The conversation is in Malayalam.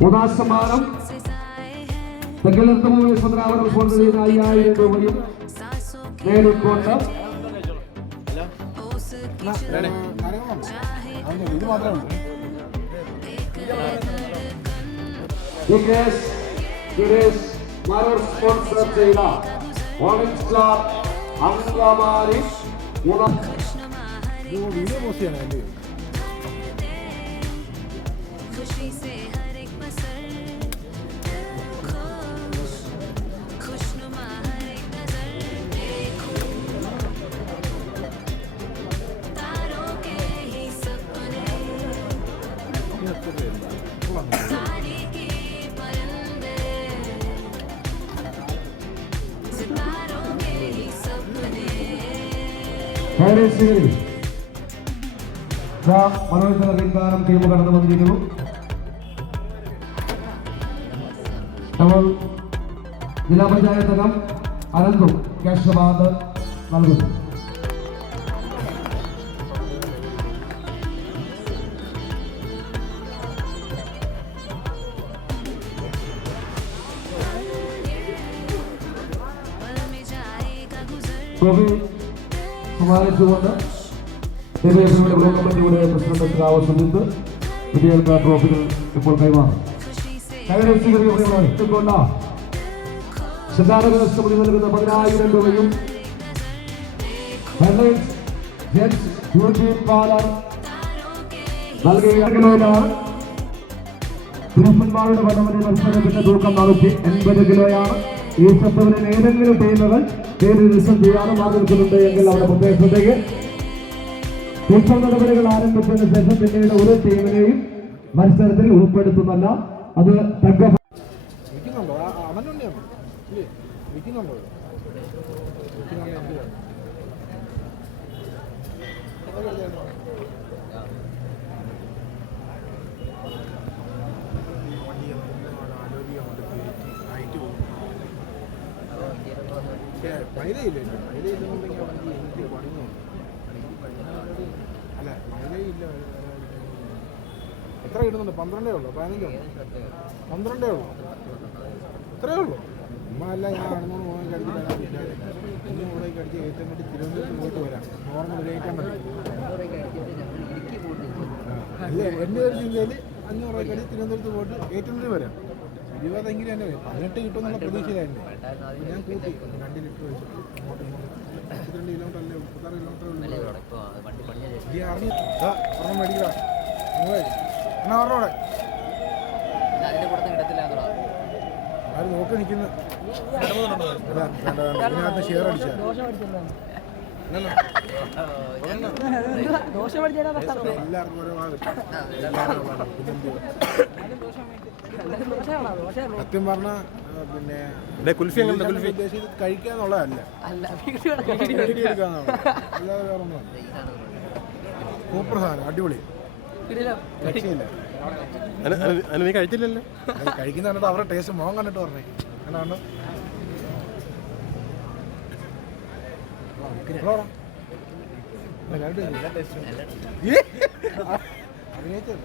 മൂന്നാം സമ്മാനം തെക്കിലത്ത് മൂവി സ്വന്തരാവനം സ്പോൺസർ ചെയ്യുന്ന അയ്യായിരം രൂപയും നേടിക്കൊണ്ട് ഇത് മാത്രമേ ഉള്ളൂ ദിനേശ് ദിനേശ് മാരോർ സ്പോൺസർ ചെയ്ത ഓറഞ്ച് സ്റ്റാർ അങ്കമാലി മൂന്നാം ഇത് വീഡിയോ പോസ്റ്റ് ചെയ്യണം എൻ്റെ खुशी से हर एक पसर खुश खुशनुमा हर एक नजर देखो तारों के ही सपने सारी के परिंदे सितारों के ही सपने ഹാരിസ് മനോരഞ്ജന പിൻകാരം ടീം കടന്നു വന്നിരിക്കുന്നു ടൗൺ ജില്ലാ പഞ്ചായത്ത് അംഗം അനന്തും ക്യാഷ് ബാധ നൽകുന്നു ഗോപി സമ്മാനിച്ചുകൊണ്ട് ഡിവൈഎഫിയുടെ ബ്ലോക്ക് കമ്മിറ്റിയുടെ പ്രസിഡന്റ് ശ്രാവ സുജിത്ത് വിജയൽക്കാർ ട്രോഫികൾ ഇപ്പോൾ കൈമാറും. എത്തിക്കൊണ്ട സിദ്ധാരക മുടി നൽകുന്ന പതിനായിരം രൂപയും പുരുഷന്മാരുടെ വനമതി മത്സരത്തിന്റെ തൂക്കം നടത്തി എൺപത് കിലോയാണ്. ഈ സത്വത്തിന് ഏതെങ്കിലും ടീമുകൾ പേര് ദിവസം ചെയ്യാനും ആഗ്രഹിക്കുന്നുണ്ട് എങ്കിൽ അവരുടെ പ്രദേശത്തേക്ക് തൂക്കം നടപടികൾ ആരംഭിച്ചതിന് ശേഷം പിന്നീട് ഒരു ടീമിനെയും മത്സരത്തിൽ ഉൾപ്പെടുത്തുന്നല്ല. അത് പണിഞ്ഞു അല്ല മൈലയില്ല എത്ര കിട്ടുന്നുണ്ട്? പന്ത്രണ്ടേ ഉള്ളൂ? പതിനഞ്ചോ? പന്ത്രണ്ടേ ഉള്ളൂ? ഇത്രേ ഉള്ളൂ? ഉമ്മ അല്ല ഞാൻ അറുന്നൂറ് മൂന്ന് കടിച്ചിട്ട് തരാൻ പറ്റില്ല ഇനി ഇവിടെ കഴിച്ച് ഏറ്റവും വേണ്ടി തിരുവനന്തപുരത്ത് പോയിട്ട് വരാം. നോർമൽ ഉപയോഗിക്കാൻ പറ്റും. അല്ലേ? എന്റെ ഒരു ചിന്തയിൽ അഞ്ഞൂറ് രൂപ കടി തിരുവനന്തപുരത്ത് പോയിട്ട് ഏറ്റവും വേണ്ടി വരാം. ഇരുപതെങ്കിലും എന്നെ വരും. പതിനെട്ട് കിട്ടുമെന്നുള്ള പ്രതീക്ഷയിലായിരുന്നു. ഞാൻ കൂട്ടി രണ്ട് ലിറ്റർ മുപ്പത്തിരണ്ട് കിലോമീറ്റർ അല്ലേ മുപ്പത്താറ് കിലോമീറ്റർ ഉള്ളൂ. അറിഞ്ഞു. ഒരെണ്ണം നിങ്ങൾ എന്നാ പറഞ്ഞോടെ അതിന്റെ കൂടെ നോക്കി നിൽക്കുന്നു ഇതിനകത്ത് ഷെയർ എല്ലാവർക്കും ഓരോ? സത്യം പറഞ്ഞ പിന്നെ കുൽഫി ഉദ്ദേശിച്ചത് കഴിക്കാന്നുള്ളതല്ല. അല്ലാതെ വേറെ ഒന്നും സൂപ്പർ സാധനം അടിപൊളി. നീ കഴിച്ചില്ലല്ലോ? കഴിക്കുന്ന കണ്ടിട്ട് അവരുടെ ടേസ്റ്റ് മോൻ കണ്ടിട്ട് പറഞ്ഞേ. എന്നാണ് അഭിനയിച്ചത്.